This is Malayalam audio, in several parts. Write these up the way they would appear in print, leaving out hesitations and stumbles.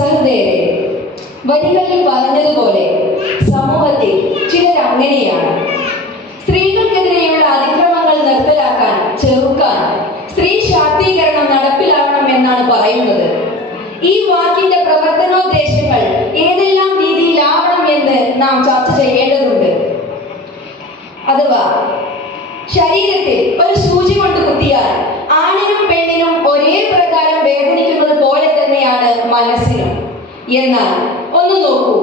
സഹോദരരെ, വരികളിൽ പറഞ്ഞതുപോലെ സമൂഹത്തിൽ ചിലർ അങ്ങനെയാണ്. സ്ത്രീകൾക്കെതിരെയുള്ള അതിക്രമങ്ങൾ നിർത്തലാക്കാൻ, ചെറുക്കാൻ സ്ത്രീ ശാക്തീകരണം നടപ്പിലാക്കണം എന്നാണ് പറയുന്നത്. ഈ വാക്കിന്റെ പ്രവർത്തനോദ്ദേശങ്ങൾ ഏതെല്ലാം രീതിയിലാവണം എന്ന് നാം ചർച്ച ചെയ്യേണ്ടതുണ്ട്. അഥവാ ശരീരത്തിൽ ഒരു സൂചി കൊണ്ട് കുത്തിയാൽ ആണിനും പെണ്ണിനും ഒരേ പ്രകാരം വേദനിക്കുന്നത് പോലെ തന്നെയാണ് മനസ്സിനും. എന്നാൽ ഒന്ന് നോക്കൂ,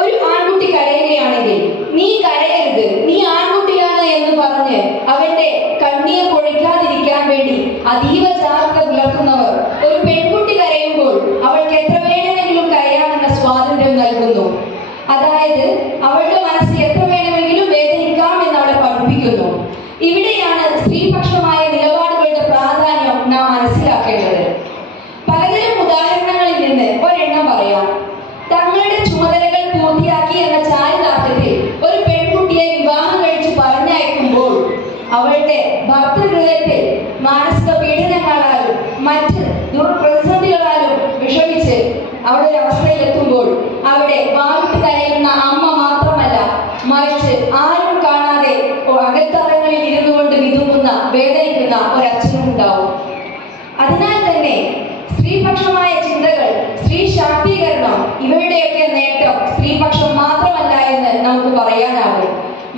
ഒരു ആൺകുട്ടി കരയുകയാണെങ്കിൽ നീ കരയരുത്, നീ ആൺകുട്ടിയാണ് എന്ന് പറഞ്ഞ് അവന്റെ കണ്ണീർ പൊഴിക്കാതിരിക്കാൻ വേണ്ടി അതീവ ജാഗ്രത പുലർത്തുന്നവർ ഒരു പെൺകുട്ടി കരയുമ്പോൾ അവൾക്ക് എത്ര വേണമെങ്കിലും കരയാമെന്ന സ്വാതന്ത്ര്യം നൽകുന്നു. അതായത് അവളുടെ മനസ്സ് എത്ര വേണമെങ്കിലും വേദനിക്കാം എന്ന് അവളെ പഠിപ്പിക്കുന്നു. ഇവിടെയാണ് സ്ത്രീപക്ഷമായ നിലപാടുകളുടെ പ്രാധാന്യം നാം മനസ്സിലാക്കേണ്ടത്. പലതരം ഉദാഹരണങ്ങളിൽ നിന്ന് ഒരെണ്ണം പറയാം. തങ്ങളുടെ ചുമതലകൾ പൂർത്തിയാക്കി എന്ന ചാരിതാർത്ഥ്യത്തിൽ ഒരു പെൺകുട്ടിയെ വിവാഹം കഴിച്ച് പറഞ്ഞയക്കുമ്പോൾ അവളുടെ ഭർതൃഹൃദയത്തിൽ മാനസിക പീഡനങ്ങളാലും മറ്റ് ദുർപ്രതിസന്ധികളാലും വിഷമിച്ച് അവിടെ ഒരു അവസ്ഥയിലെത്തുമ്പോൾ അവിടെ വാവിട്ട് കരയുന്ന അമ്മ മാത്രമല്ല, മറിച്ച് ആരും കാണാതെ അകത്തറങ്ങളിൽ ഇരുന്നു കൊണ്ട് വിതുമ്പുന്ന വേദനിക്കുന്ന ഒരച്ഛനും ഉണ്ടാവും. അതിനാൽ തന്നെ സ്ത്രീപക്ഷമായ ചിന്തകൾ, സ്ത്രീ ശാക്തീകരണം ഇവയുടെയൊക്കെ നേട്ടം സ്ത്രീപക്ഷം മാത്രമല്ല എന്ന് നമുക്ക് പറയാനാകും.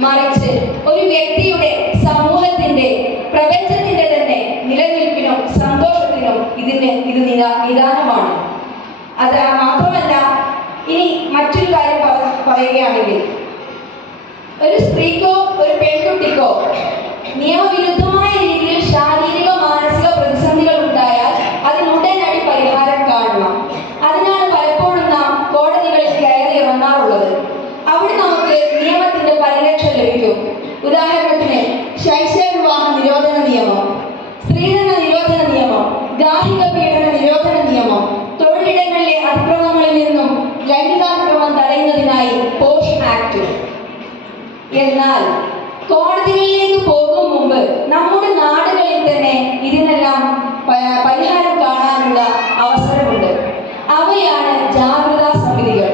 മറിച്ച് ഒരു വ്യക്തിയുടെ, സമൂഹത്തിന്റെ, പ്രപഞ്ചത്തിന്റെ തന്നെ നിലനിൽപ്പിനും സന്തോഷത്തിനും ഇത് നിദാനമാണ്. അത് മാത്രമല്ല, ഇനി മറ്റൊരു കാര്യം പറയുകയാണെങ്കിൽ, ഒരു സ്ത്രീക്കോ ഒരു പെൺകുട്ടിക്കോ നിയമവിരുദ്ധമായ രീതിയിൽ ശാരീരിക മാനസിക പ്രതിസന്ധികൾ ഉണ്ടായാൽ അതിനുടനടി പരിഹാരം കാണണം. അതിനാണ് പലപ്പോഴും നാം കോടതികളിൽ കയറി ഇറങ്ങാറുള്ളത്. അവിടെ നമുക്ക് നിയമത്തിന്റെ പരിരക്ഷ ലഭിക്കും. ഉദാഹരണത്തിന് ശൈശവ വിവാഹ നിരോധന നിയമം, സ്ത്രീധന നിരോധന നിയമം, ഗാർഹിക പീഡന നിരോധന നിയമം, തൊഴിലിടങ്ങളിലെ അതിക്രമങ്ങളിൽ നിന്നും ലൈംഗികാതിക്രമം തടയുന്നതിനായി പോഷ് ആക്ട്. എന്നാൽ കോടതികളിലേക്ക് പോകും മുമ്പ് നമ്മുടെ നാടുകളിൽ തന്നെ ഇതിനെല്ലാം പരിഹാരം കാണാനുള്ള അവസരമുണ്ട്. അവയാണ് ജാഗ്രതാ സമിതികൾ.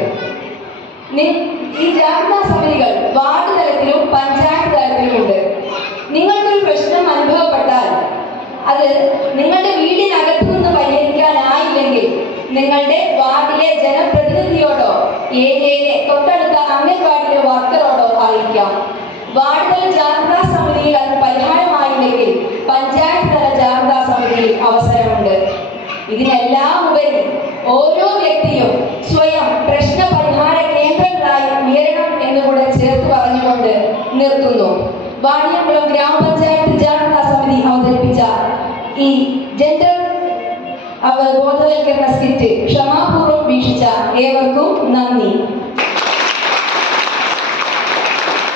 ഈ ജാഗ്രതാ സമിതികൾ വാർഡ് തലത്തിലും പഞ്ചായത്ത് തലത്തിലുമുണ്ട്. നിങ്ങൾക്കൊരു പ്രശ്നം അനുഭവപ്പെട്ടാൽ അത് നിങ്ങളുടെ വീടിനകത്തു നിന്ന് പരിഹരിക്കാനായില്ലെങ്കിൽ നിങ്ങളുടെ വാർഡിലെ ജനപ്രതിനിധിയോടോ ഏരിയയിലെ തൊട്ടടുത്ത അംഗൻവാടിയിലെ വർക്കറോടോ അറിയിക്കാം. വാർഡ് തല ജാഗ്രതാ സമിതിയിൽ അത് പരിഹാരമായില്ലെങ്കിൽ പഞ്ചായത്ത് തല ജാഗ്രതാ സമിതിയിൽ അവസരമുണ്ട്. ഇതിനെല്ലാം ഉപരി ഓരോ വ്യക്തിയും സ്വയം പ്രശ്ന പരിഹാര കേന്ദ്രങ്ങളായി ഉയരണം എന്നുകൂടെ ചേർത്ത് പറഞ്ഞുകൊണ്ട് നിർത്തുന്നു. വാണിയംകുളം ഗ്രാമപഞ്ചായത്ത് ജാഗ്രതാ സമിതി അവതരിപ്പിച്ച ഈ ജെൻഡർ ബോധവൽക്കരണ സ്കിറ്റ് ക്ഷമാപൂർവ്വം വീക്ഷിച്ച ഏവർക്കും നന്ദി.